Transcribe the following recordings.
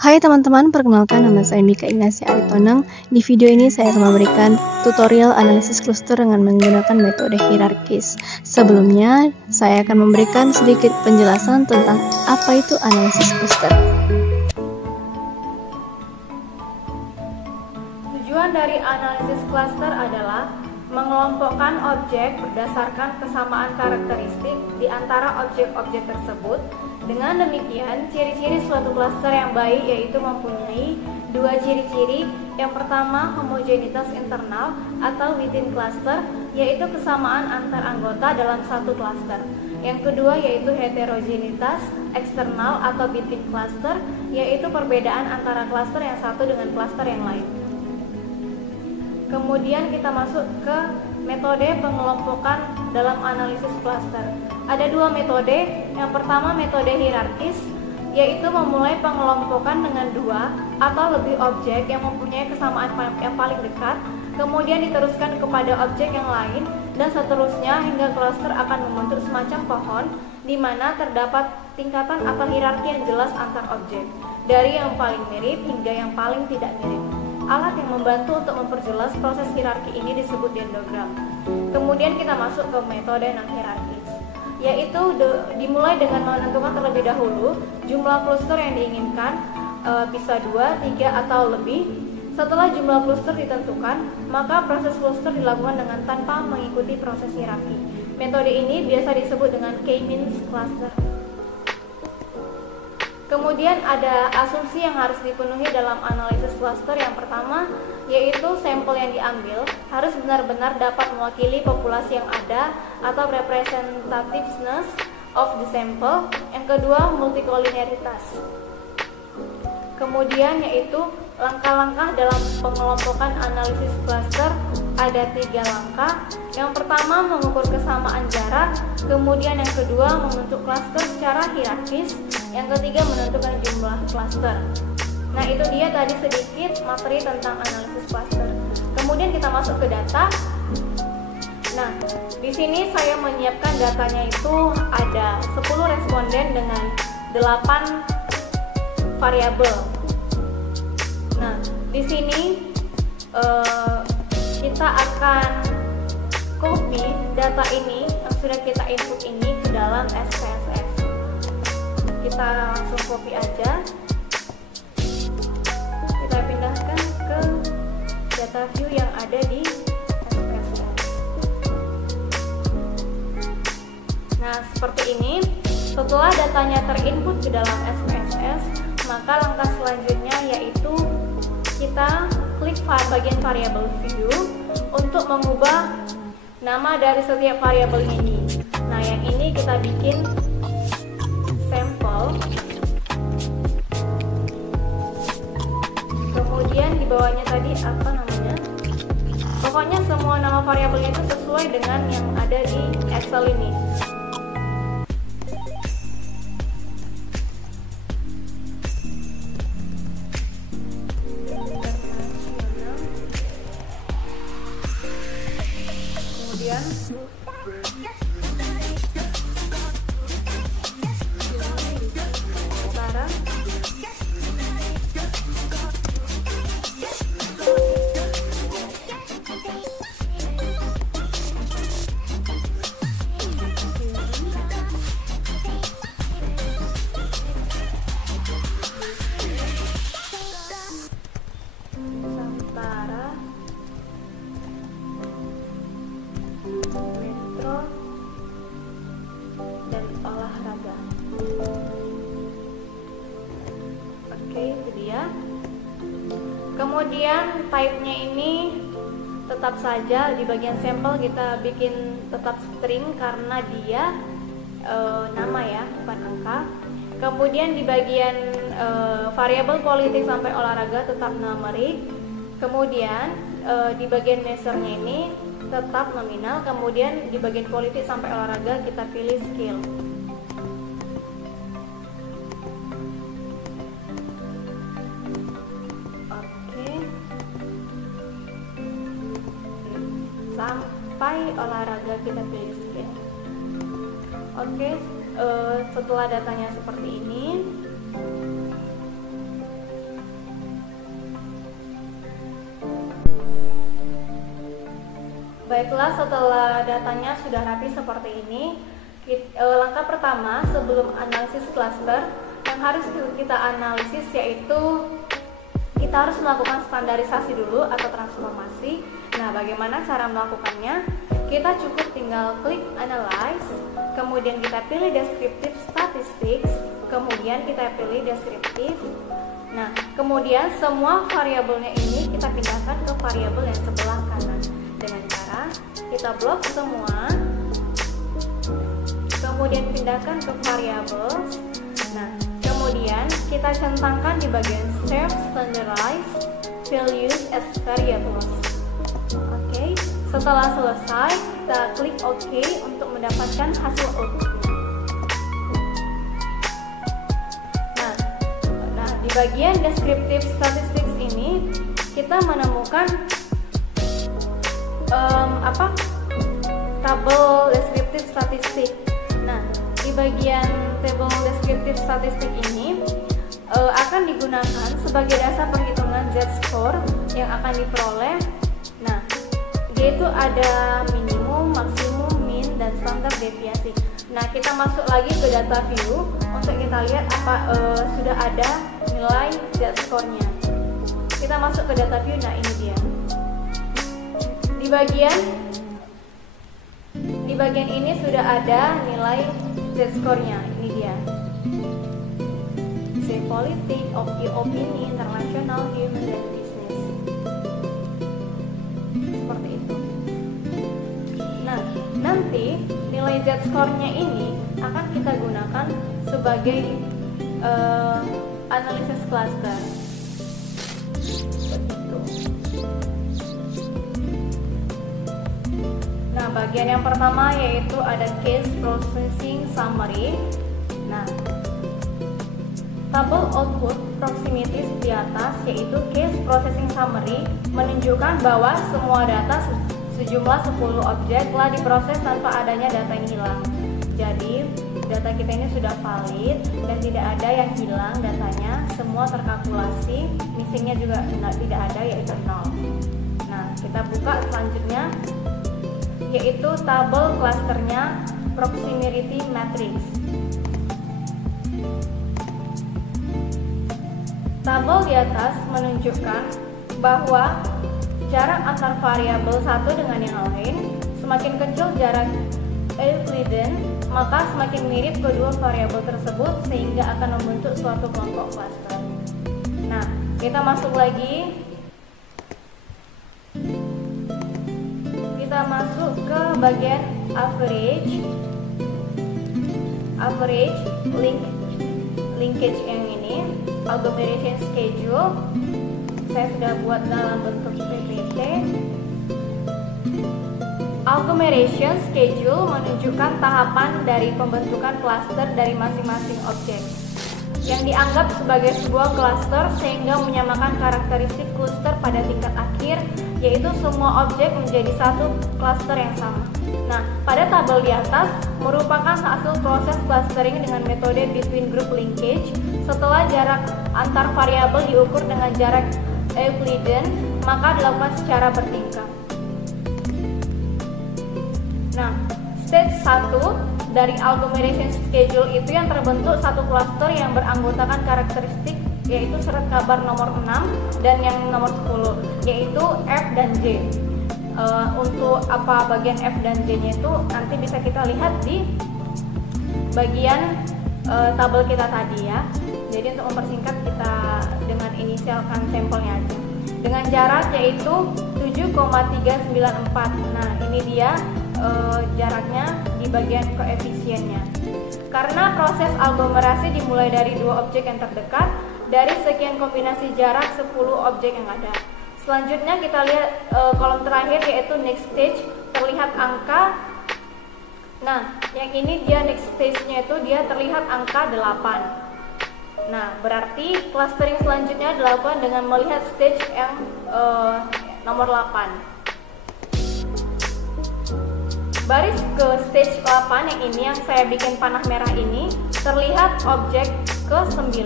Hai teman-teman, perkenalkan nama saya Mika Ignacia Aritonang. Di video ini saya akan memberikan tutorial analisis cluster dengan menggunakan metode hierarkis. Sebelumnya, saya akan memberikan sedikit penjelasan tentang apa itu analisis cluster. Tujuan dari analisis cluster adalah mengelompokkan objek berdasarkan kesamaan karakteristik di antara objek-objek tersebut. Dengan demikian, ciri-ciri suatu klaster yang baik yaitu mempunyai dua ciri-ciri. Yang pertama, homogenitas internal atau within cluster, yaitu kesamaan antar anggota dalam satu klaster. Yang kedua yaitu heterogenitas eksternal atau between cluster, yaitu perbedaan antara klaster yang satu dengan klaster yang lain. Kemudian kita masuk ke metode pengelompokan dalam analisis cluster. Ada dua metode. Yang pertama metode hierarkis, yaitu memulai pengelompokan dengan dua atau lebih objek yang mempunyai kesamaan yang paling dekat, kemudian diteruskan kepada objek yang lain, dan seterusnya hingga cluster akan membentuk semacam pohon di mana terdapat tingkatan atau hierarki yang jelas antar objek, dari yang paling mirip hingga yang paling tidak mirip. Alat yang membantu untuk memperjelas proses hierarki ini disebut dendrogram. Kemudian kita masuk ke metode non-hierarkis, yaitu dimulai dengan menentukan terlebih dahulu jumlah cluster yang diinginkan, bisa 2, 3, atau lebih. Setelah jumlah cluster ditentukan, maka proses cluster dilakukan dengan tanpa mengikuti proses hierarki. Metode ini biasa disebut dengan K-means cluster. Kemudian ada asumsi yang harus dipenuhi dalam analisis cluster. Yang pertama yaitu sampel yang diambil harus benar-benar dapat mewakili populasi yang ada atau representativeness of the sample. Yang kedua, multikoliniaritas. Kemudian yaitu langkah-langkah dalam pengelompokan analisis cluster. Ada 3 langkah. Yang pertama mengukur kesamaan jarak, kemudian yang kedua membentuk cluster secara hierarkis, yang ketiga menentukan jumlah cluster. Nah, itu dia tadi sedikit materi tentang analisis cluster. Kemudian kita masuk ke data. Nah, di sini saya menyiapkan datanya itu ada 10 responden dengan 8 variabel. Nah, di sini kita akan copy data ini yang sudah kita input ini ke dalam SPSS. Kita langsung copy aja. Kita pindahkan ke data view yang ada di SPSS. Nah, seperti ini. Setelah datanya terinput ke dalam SPSS, maka langkah selanjutnya yaitu kita klik bagian variabel view untuk mengubah nama dari setiap variabel ini. Nah, yang ini kita bikin sampel. Kemudian di bawahnya tadi apa namanya? Pokoknya semua nama variabelnya itu sesuai dengan yang ada di Excel ini. Kemudian utara, Nusantara, Metro, dan olahraga. Oke, itu dia. Kemudian type-nya ini tetap saja di bagian sampel kita bikin tetap string karena dia nama ya, bukan angka. Kemudian di bagian variabel politik sampai olahraga tetap numerik. Kemudian di bagian measure-nya ini tetap nominal. Kemudian di bagian politik sampai olahraga kita pilih skill. Oke. Sampai olahraga kita pilih skill. Oke, setelah datanya seperti ini, Baiklah, setelah datanya sudah rapi seperti ini, langkah pertama sebelum analisis cluster yang harus kita analisis yaitu kita harus melakukan standarisasi dulu atau transformasi. Nah, bagaimana cara melakukannya? Kita cukup tinggal klik analyze, kemudian kita pilih descriptive statistics, kemudian kita pilih descriptive. Nah, kemudian semua variabelnya ini kita pindahkan ke variabel yang sebelah kanan dengan cara kita blok semua, kemudian pindahkan ke variables. Nah, kemudian kita centangkan di bagian save standardized values as variables. Oke, setelah selesai kita klik OK untuk mendapatkan hasil outputnya. Di bagian descriptive statistics ini kita menemukan tabel descriptive statistik. Nah, di bagian tabel descriptive statistik ini akan digunakan sebagai dasar perhitungan Z-score yang akan diperoleh. Nah, dia itu ada minimum, maksimum, min, dan standar deviasi. Nah, kita masuk lagi ke data view untuk kita lihat sudah ada nilai Z-score-nya. Kita masuk ke data view. Nah, ini dia. Di bagian ini sudah ada nilai Z-score-nya. Ini dia. Politik, opini, internasional, human, dan business. Seperti itu. Nah, nanti nilai Z-score-nya ini akan kita gunakan sebagai analisis cluster. Begitu. Nah, bagian yang pertama yaitu ada case processing summary. Nah, tabel output proximities di atas yaitu case processing summary menunjukkan bahwa semua data sejumlah 10 objek telah diproses tanpa adanya data yang hilang. Jadi data kita ini sudah valid dan tidak ada yang hilang datanya, semua terkalkulasi, missingnya juga tidak ada yaitu 0. Nah, kita buka selanjutnya yaitu tabel clusternya proximity matrix. Tabel di atas menunjukkan bahwa jarak antar variabel satu dengan yang lain, semakin kecil jarak Euclidean, maka semakin mirip kedua variabel tersebut sehingga akan membentuk suatu kelompok cluster. Nah, kita masuk lagi. Kita masuk ke bagian average linkage yang ini, agglomeration schedule. Saya sudah buat dalam bentuk PPT. Agglomeration schedule menunjukkan tahapan dari pembentukan cluster dari masing-masing objek yang dianggap sebagai sebuah cluster sehingga menyamakan karakteristik cluster pada tingkat akhir, yaitu semua objek menjadi satu cluster yang sama. Nah, pada tabel di atas merupakan hasil proses clustering dengan metode between group linkage. Setelah jarak antar variabel diukur dengan jarak Euclidean, maka dilakukan secara bertingkat. Nah, stage 1 dari agglomeration schedule itu yang terbentuk satu cluster yang beranggotakan karakteristik yaitu surat kabar nomor 6 dan yang nomor 10 yaitu F dan J. Untuk bagian F dan J-nya itu nanti bisa kita lihat di bagian tabel kita tadi ya. Jadi untuk mempersingkat kita dengan inisialkan sampelnya aja. Dengan jarak yaitu 7,394. Nah, ini dia jaraknya di bagian koefisiennya. Karena proses aglomerasi dimulai dari dua objek yang terdekat dari sekian kombinasi jarak 10 objek yang ada. Selanjutnya kita lihat kolom terakhir yaitu next stage, terlihat angka. Nah, yang ini dia next stage-nya itu dia terlihat angka 8. Nah, berarti clustering selanjutnya dilakukan dengan melihat stage yang nomor 8. Baris ke stage 8 yang ini yang saya bikin panah merah ini, terlihat objek ke-9,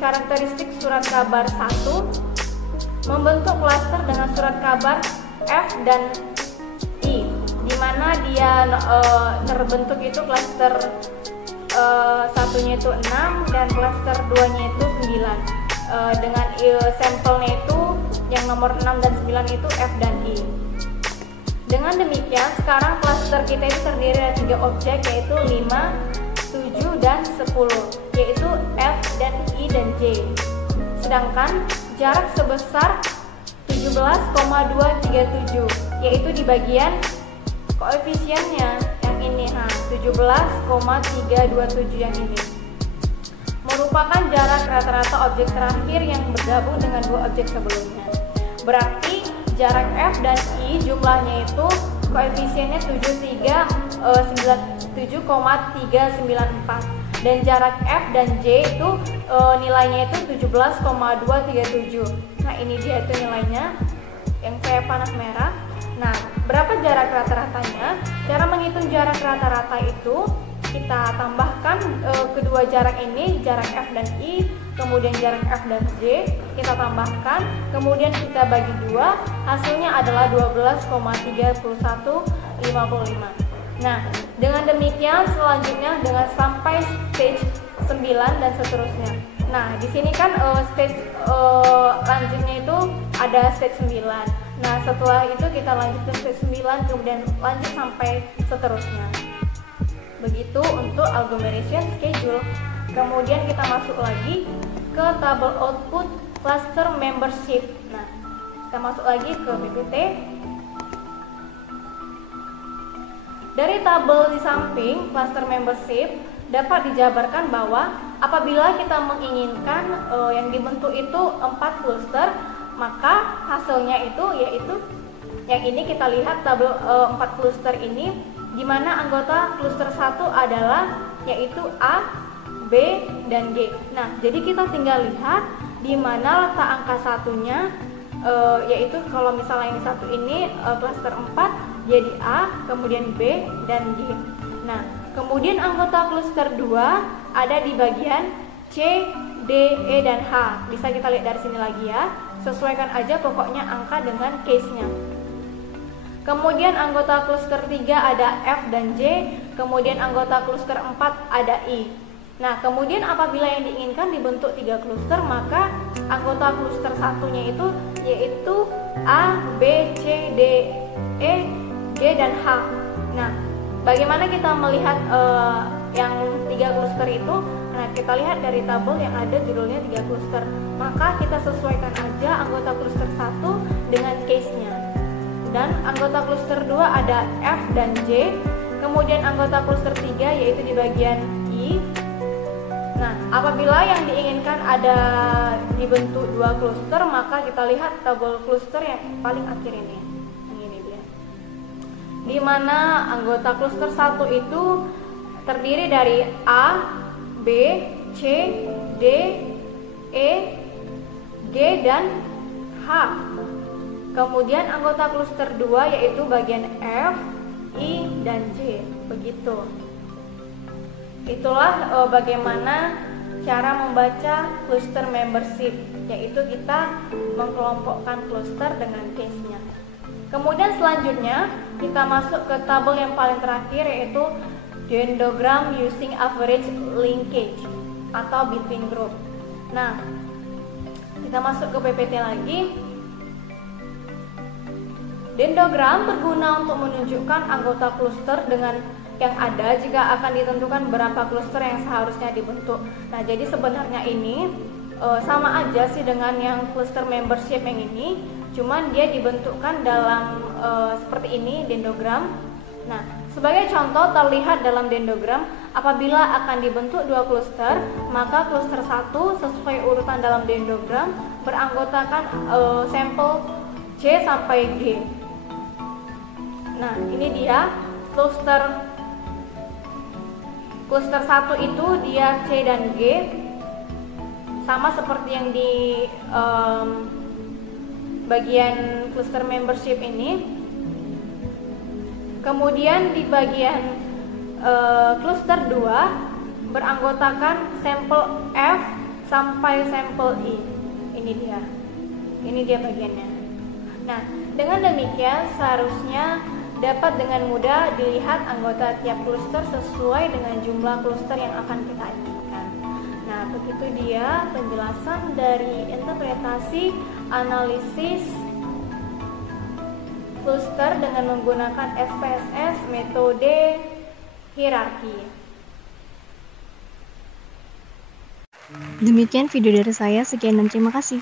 karakteristik surat kabar 1, membentuk cluster dengan surat kabar F dan mana dia terbentuk itu klaster satunya itu 6 dan klaster 2-nya itu 9. Dengan sampelnya itu yang nomor 6 dan 9 itu F dan I. Dengan demikian, sekarang klaster kita itu terdiri dari 3 objek, yaitu 5, 7, dan 10, yaitu F dan I dan J. Sedangkan jarak sebesar 17,237, yaitu di bagian koefisiennya yang ini, 17,327 yang ini, merupakan jarak rata-rata objek terakhir yang bergabung dengan 2 objek sebelumnya. Berarti jarak F dan I jumlahnya itu koefisiennya 7,394 dan jarak F dan J itu nilainya itu 17,237. Nah, ini dia itu nilainya yang saya panah merah. Nah, berapa jarak rata-ratanya? Cara menghitung jarak rata-rata itu kita tambahkan kedua jarak ini, jarak F dan I, kemudian jarak F dan J, kita tambahkan, kemudian kita bagi 2, hasilnya adalah 12,3155. Nah, dengan demikian selanjutnya dengan sampai stage 9 dan seterusnya. Nah, di sini kan stage lanjutnya itu ada stage 9. Nah, setelah itu kita lanjut ke stage 9, kemudian lanjut sampai seterusnya. Begitu untuk agglomeration schedule. Kemudian kita masuk lagi ke tabel output cluster membership. Nah, kita masuk lagi ke PPT. Dari tabel di samping cluster membership dapat dijabarkan bahwa apabila kita menginginkan yang dibentuk itu 4 cluster, maka hasilnya itu yaitu yang ini kita lihat tabel 4 cluster ini, di mana anggota cluster 1 adalah yaitu A, B, dan G. Nah, jadi kita tinggal lihat di mana letak angka satunya, yaitu kalau misalnya yang satu ini cluster 4 jadi A, kemudian B, dan G. Nah, kemudian anggota cluster 2 ada di bagian C, D, E, dan H. Bisa kita lihat dari sini lagi ya. Sesuaikan aja pokoknya angka dengan case-nya. Kemudian anggota cluster 3 ada F dan J, kemudian anggota cluster 4 ada I. Nah, kemudian apabila yang diinginkan dibentuk 3 cluster, maka anggota cluster satunya itu yaitu A, B, C, D, E, G, dan H. Nah, bagaimana kita melihat yang 3 cluster itu? Nah, kita lihat dari tabel yang ada judulnya 3 cluster. Maka kita sesuaikan aja anggota cluster 1 dengan case-nya. Dan anggota cluster 2 ada F dan J, kemudian anggota cluster 3 yaitu di bagian I. Nah, apabila yang diinginkan ada dibentuk 2 cluster, maka kita lihat tabel cluster yang paling akhir ini. Yang ini dia. Di mana anggota cluster 1 itu terdiri dari A, B, C, D, E, G, dan H. Kemudian anggota cluster 2 yaitu bagian F, I, dan J. Begitu. Itulah bagaimana cara membaca cluster membership, yaitu kita mengkelompokkan cluster dengan case-nya. Kemudian selanjutnya kita masuk ke tabel yang paling terakhir, yaitu dendrogram using average linkage atau between group. Nah, kita masuk ke PPT lagi. Dendrogram berguna untuk menunjukkan anggota cluster dengan yang ada jika akan ditentukan berapa cluster yang seharusnya dibentuk. Nah, jadi sebenarnya ini sama aja sih dengan yang cluster membership yang ini, cuman dia dibentukkan dalam seperti ini, dendrogram. Nah, sebagai contoh terlihat dalam dendrogram, apabila akan dibentuk 2 cluster, maka cluster 1 sesuai urutan dalam dendrogram beranggotakan sampel C sampai G. Nah, ini dia cluster 1 itu dia C dan G, sama seperti yang di bagian cluster membership ini. Kemudian di bagian cluster 2 beranggotakan sampel F sampai sampel I. Ini dia bagiannya. Nah, dengan demikian seharusnya dapat dengan mudah dilihat anggota tiap kluster sesuai dengan jumlah kluster yang akan kita inginkan. Nah, begitu dia penjelasan dari interpretasi analisis kluster dengan menggunakan SPSS metode hierarki. Demikian video dari saya, sekian dan terima kasih.